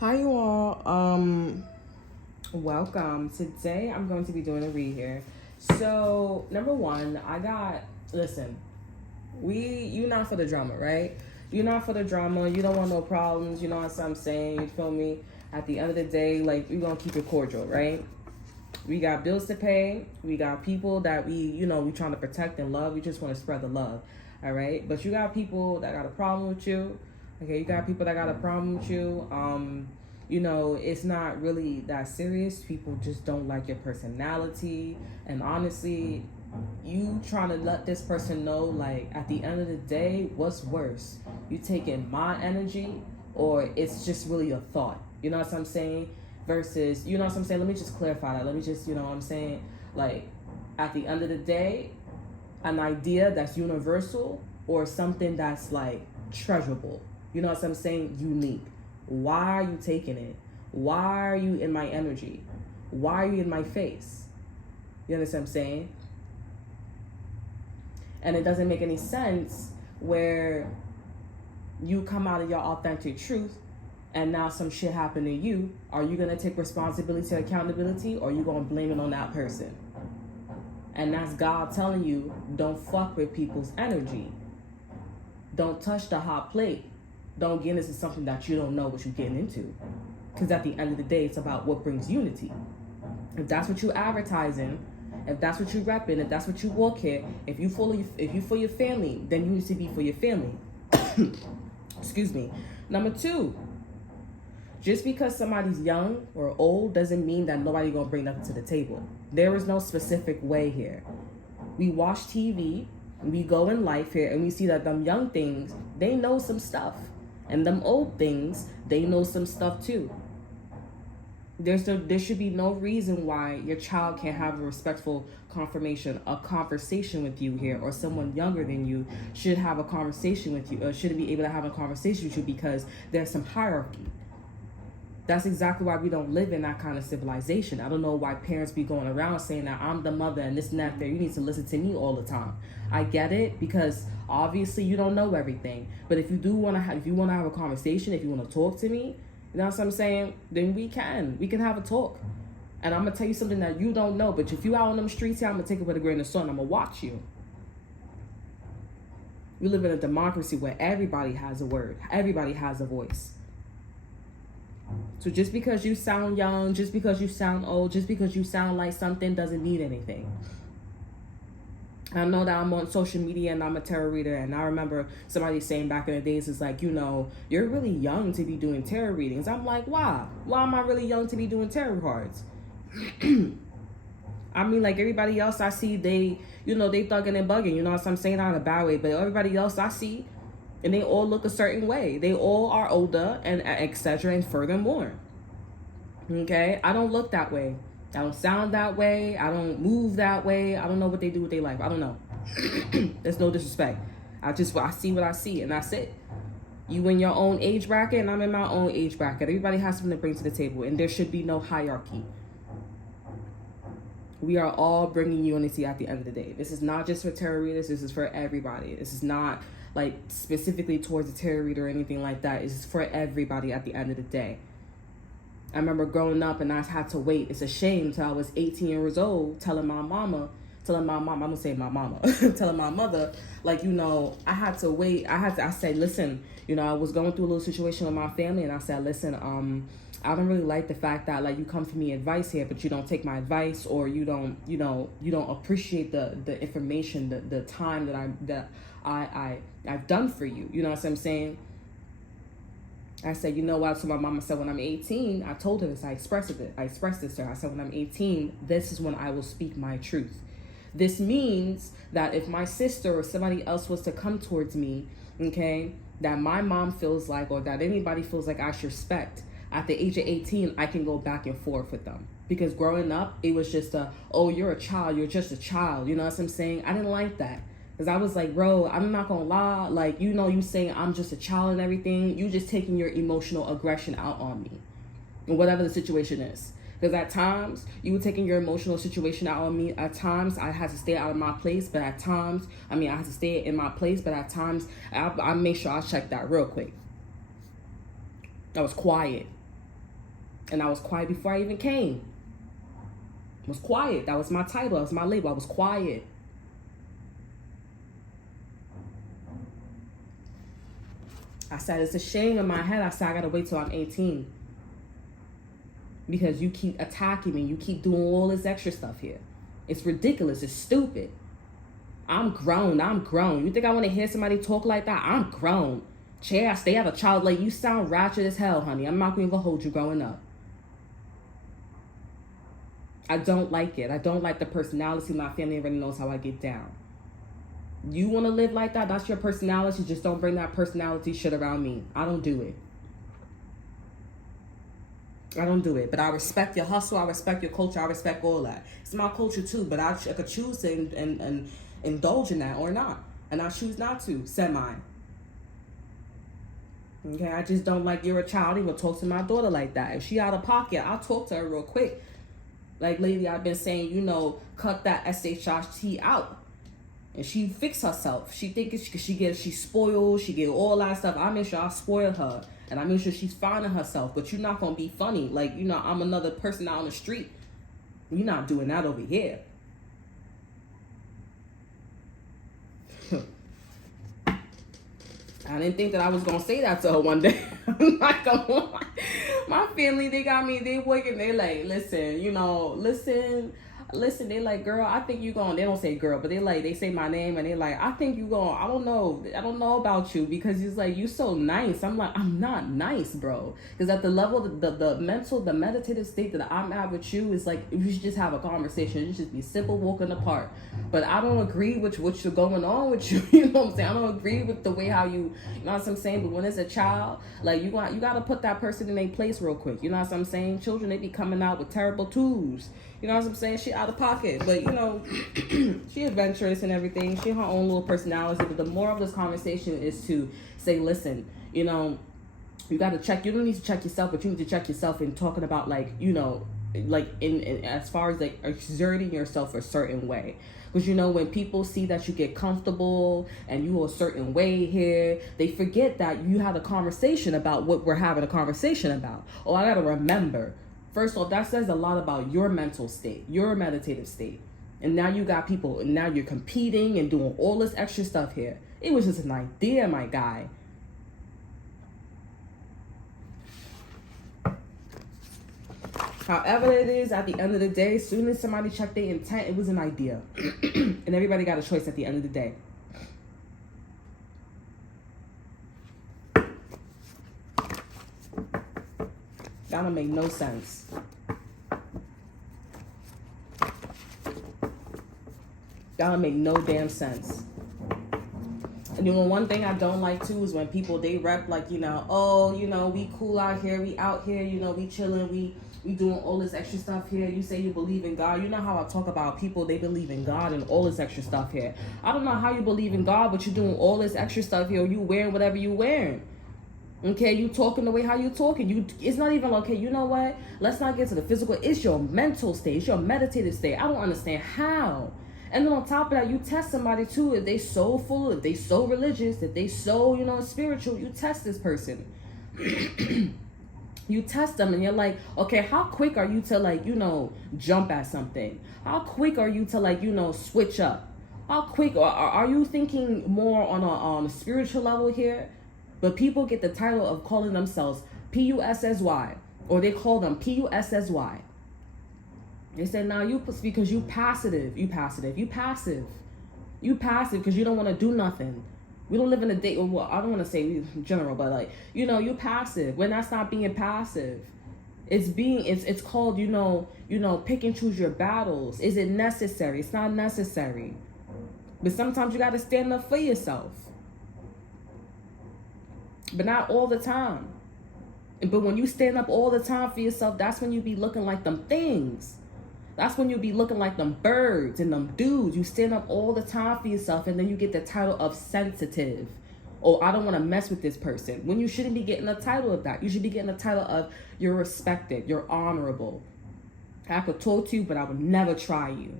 Hi you all. Welcome. Today I'm going to be doing a read here. So number one, listen, you not for the drama, right? You're not for the drama, you don't want no problems, you know what I'm saying, you feel me? At the end of the day, like we're gonna keep it cordial, right? We got bills to pay, we got people that we trying to protect and love, we just want to spread the love. All right. But you got people that got a problem with you. Okay, you got people that got a problem with you. It's not really that serious. People just don't like your personality. And honestly, you trying to let this person know, like, at the end of the day, what's worse? You taking my energy, or it's just really a thought? You know what I'm saying? Versus, you know what I'm saying? Let me just clarify that. Let me just, you know what I'm saying? Like, at the end of the day, an idea that's universal or something that's like treasurable. You know what I'm saying? Unique. Why are you taking it? Why are you in my energy? Why are you in my face? You understand what I'm saying? And it doesn't make any sense where you come out of your authentic truth and now some shit happened to you. Are you going to take responsibility and accountability, or are you going to blame it on that person? And that's God telling you, don't fuck with people's energy. Don't touch the hot plate. Don't get into something that you don't know what you're getting into. Because at the end of the day, it's about what brings unity. If that's what you're advertising, if that's what you're repping, if that's what you walk here, if you for your family, then you need to be for your family. Excuse me. Number two, just because somebody's young or old doesn't mean that nobody gonna bring nothing to the table. There is no specific way here. We watch TV, we go in life here, and we see that them young things, they know some stuff. And them old things, they know some stuff too. There should be no reason why your child can't have a respectful a conversation with you here, or someone younger than you should have a conversation with you, or shouldn't be able to have a conversation with you, because there's some hierarchy. That's exactly why we don't live in that kind of civilization. I don't know why parents be going around saying that I'm the mother and this and that there. You need to listen to me all the time. I get it, because obviously you don't know everything. But if you want to have a conversation, if you want to talk to me, you know what I'm saying, then we can have a talk. And I'm gonna tell you something that you don't know. But if you out on them streets here, I'm gonna take it with a grain of salt and I'm gonna watch you. We live in a democracy where everybody has a word, everybody has a voice. So just because you sound young, just because you sound old, just because you sound like something doesn't mean anything. I know that I'm on social media and I'm a tarot reader, and I remember somebody saying back in the days, it's like, you're really young to be doing tarot readings. I'm like, why? Why am I really young to be doing tarot cards? I mean, like everybody else I see, they thugging and bugging, you know what I'm saying? Not in a bad way, but everybody else I see, and they all look a certain way. They all are older and etc. And furthermore, okay, I don't look that way. I don't sound that way. I don't move that way. I don't know what they do with their life. I don't know. There's no disrespect. I see what I see, and that's it. You in your own age bracket, and I'm in my own age bracket. Everybody has something to bring to the table, and there should be no hierarchy. We are all bringing unity at the end of the day. This is not just for tarot readers. This is for everybody. This is not like specifically towards a tarot reader or anything like that. It's for everybody at the end of the day. I remember growing up and I had to wait. It's a shame till I was 18 years old telling my mom, I'm gonna say my mama, telling my mother, like, I had to wait. I said, listen, I was going through a little situation with my family, and I said, listen, I don't really like the fact that, like, you come for me advice here, but you don't take my advice, or you don't appreciate the information, the time that I've done for you. You know what I'm saying? I said, you know what? So my mama said, when I'm 18, I told her this. I expressed this to her. I said, when I'm 18, this is when I will speak my truth. This means that if my sister or somebody else was to come towards me, okay, that my mom feels like, or that anybody feels like I should respect, at the age of 18, I can go back and forth with them. Because growing up, it was just oh, you're a child. You're just a child. You know what I'm saying? I didn't like that. Because I was like, bro, I'm not going to lie. Like, you saying I'm just a child and everything. You just taking your emotional aggression out on me. And whatever the situation is. Because at times, you were taking your emotional situation out on me. At times, I had to stay out of my place. But at times, I had to stay in my place. But at times, I make sure I check that real quick. I was quiet. And I was quiet before I even came. I was quiet. That was my title. That was my label. I was quiet. I said, it's a shame in my head. I said, I gotta wait till I'm 18. Because you keep attacking me. You keep doing all this extra stuff here. It's ridiculous. It's stupid. I'm grown. I'm grown. You think I want to hear somebody talk like that? I'm grown. Chair, I stay out of child. Like, you sound ratchet as hell, honey. I'm not going to hold you growing up. I don't like it. I don't like the personality. My family already knows how I get down. You want to live like that? That's your personality. Just don't bring that personality shit around me. I don't do it. I don't do it. But I respect your hustle. I respect your culture. I respect all that. It's my culture too. But I could choose to and indulge in that or not. And I choose not to. Semi. Okay, I just don't like you're a child. Even talk to my daughter like that. If she out of pocket, I'll talk to her real quick. Like lately I've been saying, cut that SHIT out. And she fix herself. She think she's spoiled. She get all that stuff. I make sure I spoil her. And I make sure she's finding herself. But you're not going to be funny. Like, I'm another person out on the street. You're not doing that over here. I didn't think that I was going to say that to her one day. I'm not going to lie. My family, they got me, they working, they like, listen, they like, girl, I think you going, they don't say girl, but they say my name, and they like, I think you going, I don't know about you, because it's like, you so nice. I'm like, I'm not nice, bro. Because at the level, the meditative state that I'm at with you is like, you should just have a conversation. You should just be simple walking apart. But I don't agree with what's going on with you. You know what I'm saying? I don't agree with the way how you know what I'm saying? But when it's a child, like, you got to put that person in their place real quick. You know what I'm saying? Children, they be coming out with terrible tools. You know what I'm saying? She out of pocket. But, she adventurous and everything. She her own little personality. But the moral of this conversation is to say, listen, you got to check. You don't need to check yourself, but you need to check yourself in talking about, like, like in as far as, like, exerting yourself a certain way. Because, when people see that you get comfortable and you a certain way here, they forget that you had a conversation about what we're having a conversation about. Oh, I got to remember. First off, that says a lot about your mental state, your meditative state. And now you got people, and now you're competing and doing all this extra stuff here. It was just an idea, my guy. However it is, at the end of the day, as soon as somebody checked their intent, it was an idea. And everybody got a choice at the end of the day. That don't make no sense. That don't make no damn sense. And one thing I don't like too is when people, they rep like, we cool out here, we out here, we chilling, we doing all this extra stuff here. You say you believe in God. You know how I talk about people, they believe in God and all this extra stuff here. I don't know how you believe in God, but you're doing all this extra stuff here. You wearing whatever you wearing. Okay, you talking the way how you talking. It's not even, okay, you know what? Let's not get to the physical. It's your mental state. It's your meditative state. I don't understand how. And then on top of that, you test somebody too. If they so full, if they so religious, if they so, spiritual, you test this person. You test them and you're like, okay, how quick are you to, like, jump at something? How quick are you to, like, switch up? How quick are you thinking more on a spiritual level here? But people get the title of calling themselves P-U-S-S-Y, or they call them P-U-S-S-Y. They say, nah, because you passive. You passive because you don't want to do nothing. We don't live in a day, well, I don't want to say in general, but, like, you're passive. When that's not being passive. It's called, pick and choose your battles. Is it necessary? It's not necessary. But sometimes you got to stand up for yourself. But not all the time. But when you stand up all the time for yourself, that's when you be looking like them things. That's when you'll be looking like them birds and them dudes. You stand up all the time for yourself, and then you get the title of sensitive. Or I don't want to mess with this person. When you shouldn't be getting a title of that. You should be getting a title of you're respected, you're honorable. I could talk to you, but I would never try you.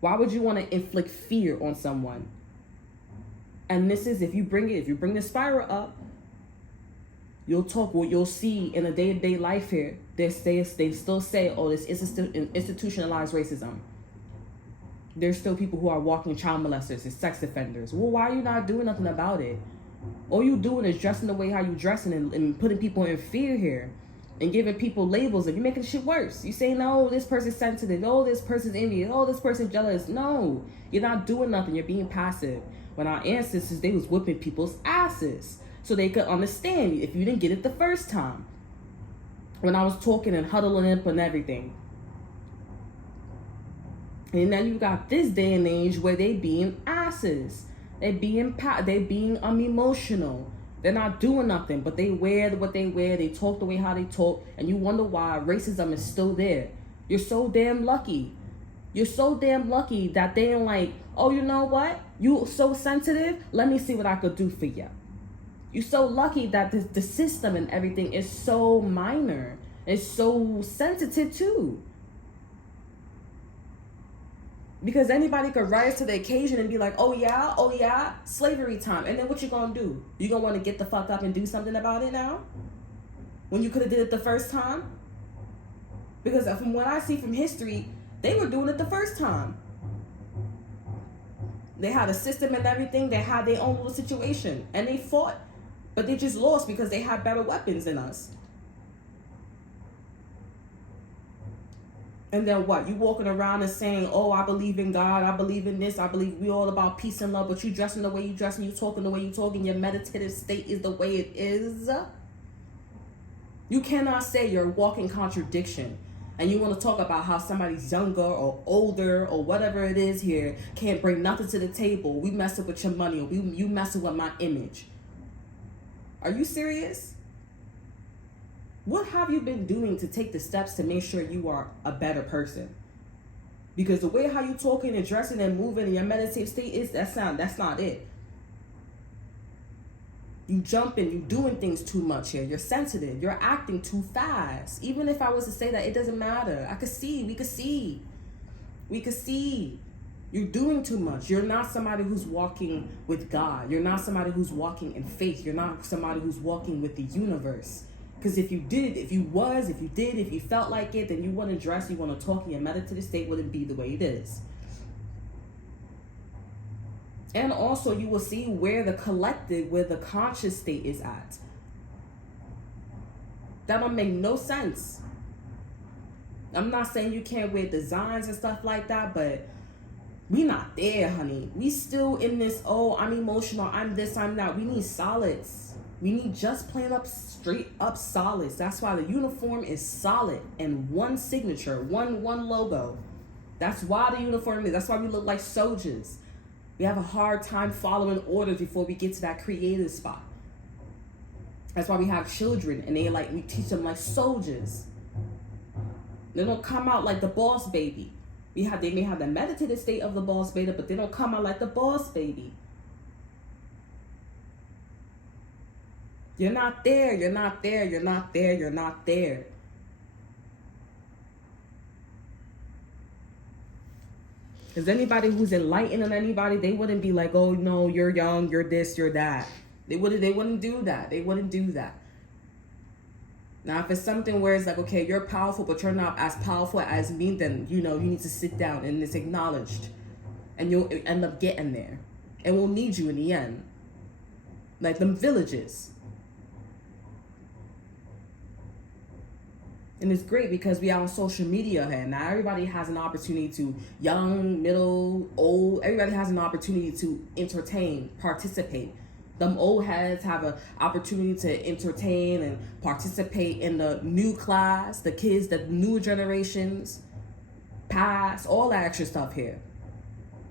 Why would you want to inflict fear on someone? And this is, if you bring the spiral up, You'll talk what you'll see in a day-to-day life here. They still say, oh, this is institutionalized racism. There's still people who are walking child molesters and sex offenders. Well, why are you not doing nothing about it? All you doing is dressing the way how you dressing and putting people in fear here and giving people labels, and you're making shit worse. You say, no, this person's sensitive. Oh, this person's envious. Oh, this person's jealous. No, you're not doing nothing. You're being passive. When our ancestors, they was whipping people's asses so they could understand if you didn't get it the first time. When I was talking and huddling up and everything. And now you got this day and age where they being asses. They being unemotional. They're not doing nothing, but they wear what they wear. They talk the way how they talk, and you wonder why racism is still there. You're so damn lucky. You're so damn lucky that they ain't like, oh, you know what? You so sensitive. Let me see what I could do for you. You're so lucky that the system and everything is so minor. It's so sensitive too. Because anybody could rise to the occasion and be like, oh yeah, slavery time. And then what you gonna do? You gonna want to get the fuck up and do something about it now? When you could have did it the first time? Because from what I see from history, they were doing it the first time. They had a system and everything. They had their own little situation. And they fought. But they just lost because they had better weapons than us. And then what? You walking around and saying, oh, I believe in God. I believe in this. I believe we all about peace and love. But you dressing the way you dressing. You talking the way you talking. Your meditative state is the way it is. You cannot say you're a walking contradiction. And you want to talk about how somebody's younger or older or whatever it is here can't bring nothing to the table. We messing with your money, or you messing with my image. Are you serious? What have you been doing to take the steps to make sure you are a better person? Because the way how you talking and dressing and moving in your meditative state is that's not it. You jumping, you doing things too much here. You're sensitive. You're acting too fast. Even if I was to say that, it doesn't matter. We could see. You're doing too much. You're not somebody who's walking with God. You're not somebody who's walking in faith. You're not somebody who's walking with the universe. Because if you felt like it, then you want to dress, you want to talk, and your meditative state wouldn't be the way it is. And also you will see where the conscious state is at. That don't make no sense. I'm not saying you can't wear designs and stuff like that, but we not there, honey. We still in this, oh, I'm emotional, I'm this, I'm that. We need solids. We need just plain up, straight up solids. That's why the uniform is solid and one signature, one logo. That's why the uniform is. That's why we look like soldiers. We have a hard time following orders before we get to that creative spot. That's why we have children and we teach them like soldiers. They don't come out like the boss baby. They may have the meditative state of the boss baby, but they don't come out like the boss baby. You're not there. Because anybody who's enlightened on anybody, they wouldn't be like, oh no, you're young, you're this, you're that. They wouldn't do that. Now, if it's something where it's like, okay, you're powerful, but you're not as powerful as me, then, you need to sit down and it's acknowledged. And you'll end up getting there. And we'll need you in the end. Like them villages. And it's great because we are on social media here. Now everybody has an opportunity to, young, middle, old, everybody has an opportunity to entertain, participate. Them old heads have an opportunity to entertain and participate in the new class, the kids, the new generations, past, all that extra stuff here.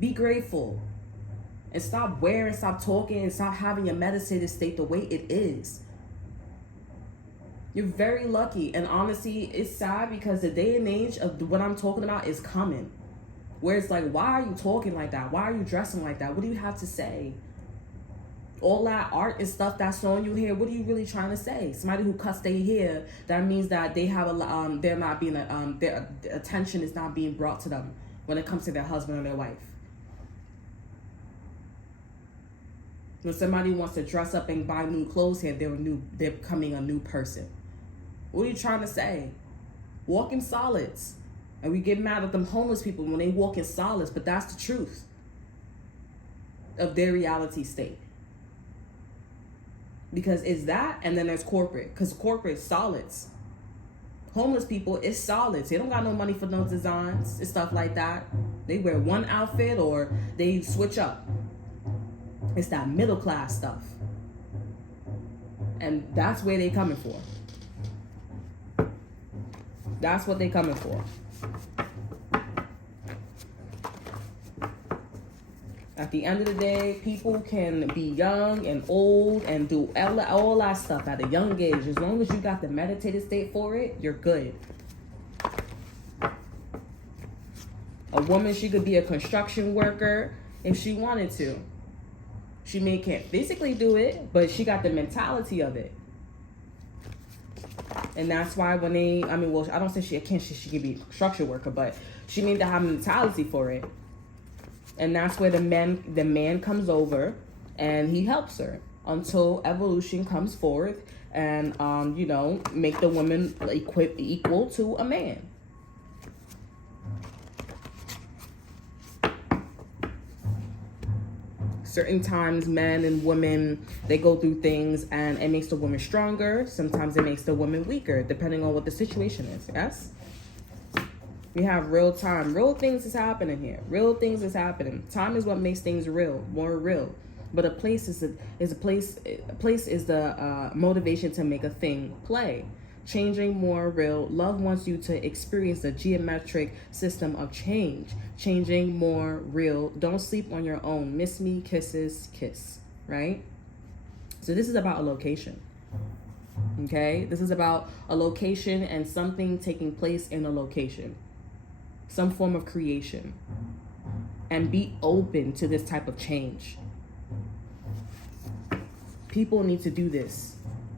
Be grateful. And stop talking, and stop having your meditative state the way it is. You're very lucky. And honestly, it's sad because the day and age of what I'm talking about is coming. Where it's like, why are you talking like that? Why are you dressing like that? What do you have to say? All that art and stuff that's on you here, what are you really trying to say? Somebody who cuts their hair, that means that they have they're not being, their attention is not being brought to them when it comes to their husband or their wife. When somebody wants to dress up and buy new clothes here, they're becoming a new person. What are you trying to say? Walk in solids. And we get mad at them homeless people when they walk in solids, but that's the truth of their reality state. Because it's that, and then there's corporate. Because corporate is solids. Homeless people is solids. They don't got no money for no designs and stuff like that. They wear one outfit or they switch up. It's that middle class stuff. And that's where they coming for. That's what they coming for. At the end of the day, people can be young and old and do all that stuff at a young age. As long as you got the meditative state for it, you're good. A woman, she could be a construction worker if she wanted to. She can't physically do it, but she got the mentality of it. And that's why when I don't say she could be a construction worker, but she needs to have a mentality for it. And that's where the man comes over and he helps her until evolution comes forth and, make the woman equal to a man. Certain times, men and women, they go through things and it makes the woman stronger. Sometimes it makes the woman weaker, depending on what the situation is. Yes? We have real time. Real things is happening here. Real things is happening. Time is what makes things real, more real. But a place is the motivation to make a thing play. Changing more real. Love wants you to experience the geometric system of change. Changing more real. Don't sleep on your own. Miss me, kisses, kiss. Right? So this is about a location. Okay? This is about a location and something taking place in a location. Some form of creation. And be open to this type of change. People need to do this.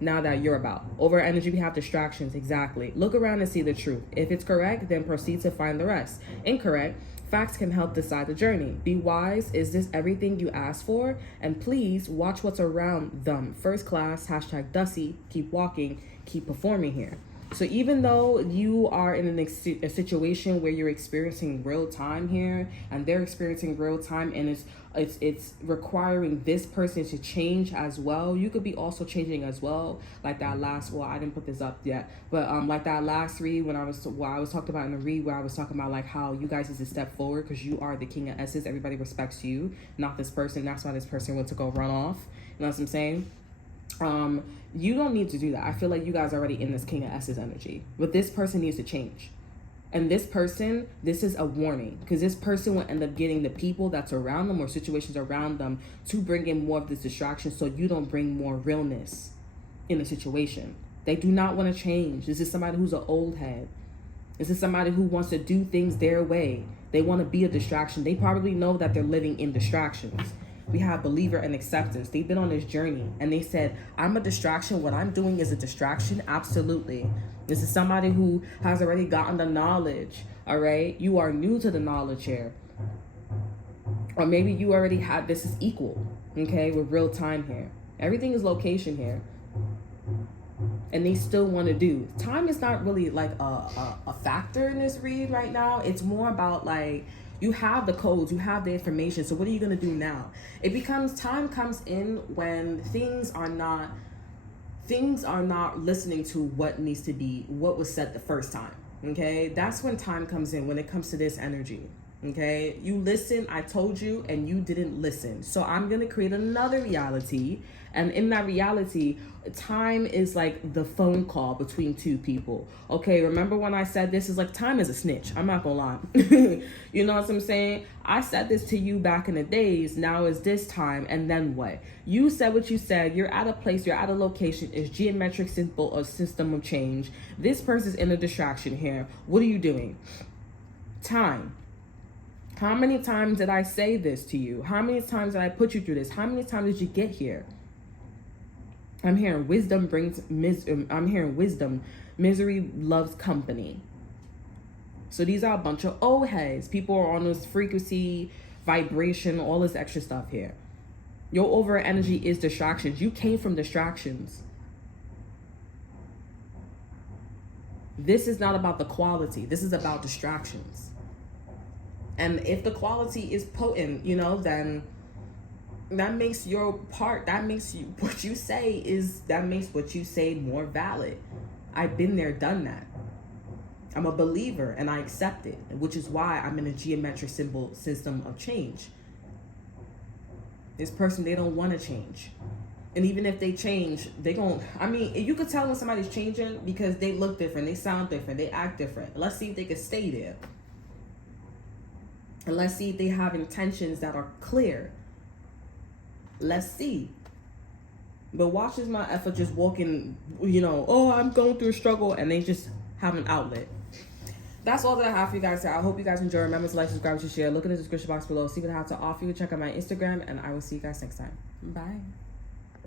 Now that you're about. Over energy, we have distractions. Exactly. Look around and see the truth. If it's correct, then proceed to find the rest. Incorrect, facts can help decide the journey. Be wise. Is this everything you asked for? And please watch what's around them. First class, #Dusty. Keep walking. Keep performing here. So even though you are in a situation where you're experiencing real time here and they're experiencing real time and it's requiring this person to change as well, you could be also changing as well. Like that last, I didn't put this up yet, but like that last read I was talking about in the read where I was talking about like how you guys need to step forward because you are the king of S's. Everybody respects you, not this person. That's why this person went to go run off. You know what I'm saying? You don't need to do that. I feel like you guys are already in this king of S's energy, but this person needs to change. And this person, this is a warning because this person will end up getting the people that's around them or situations around them to bring in more of this distraction so you don't bring more realness in the situation. They do not want to change. This is somebody who's an old head. This is somebody who wants to do things their way. They want to be a distraction. They probably know that they're living in distractions. We have believer and acceptance. They've been on this journey and they said, I'm a distraction. What I'm doing is a distraction. Absolutely. This is somebody who has already gotten the knowledge. All right. You are new to the knowledge here. Or maybe you already had, this is equal. Okay. With real time here. Everything is location here. And they still want to do. Time is not really like a factor in this read right now. It's more about like, you have the codes, you have the information. So what are you going to do now? It becomes, time comes in when things are not listening to what needs to be, what was said the first time. Okay. That's when time comes in when it comes to this energy. Okay. You listen, I told you, and you didn't listen. So I'm going to create another reality. And in that reality, time is like the phone call between two people. Okay, remember when I said this is like time is a snitch. I'm not gonna lie. You know what I'm saying? I said this to you back in the days. Now is this time, and then what? You said what you said. You're at a place, you're at a location. It's geometric simple, a system of change. This person's in a distraction here. What are you doing? Time. How many times did I say this to you? How many times did I put you through this? How many times did you get here? I'm hearing wisdom misery loves company. So these are a bunch of old heads. People are on this frequency, vibration, all this extra stuff here. Your over energy is distractions. You came from distractions. This is not about the quality. This is about distractions. And if the quality is potent, you know, then that makes your part, that makes you, what you say is, that makes what you say more valid. I've been there, done that. I'm a believer and I accept it, which is why I'm in a geometric symbol system of change. This person, they don't want to change. And even if they change, they gon', I mean, you could tell when somebody's changing because they look different, they sound different, they act different. Let's see if they can stay there. And let's see if they have intentions that are clear. Let's see. But watch as my effort just walking, you know, oh, I'm going through a struggle, and they just have an outlet. That's all that I have for you guys today. I hope you guys enjoy. Remember to like, subscribe, to share. Look in the description box below. See what I have to offer. You can check out my Instagram, and I will see you guys next time. Bye.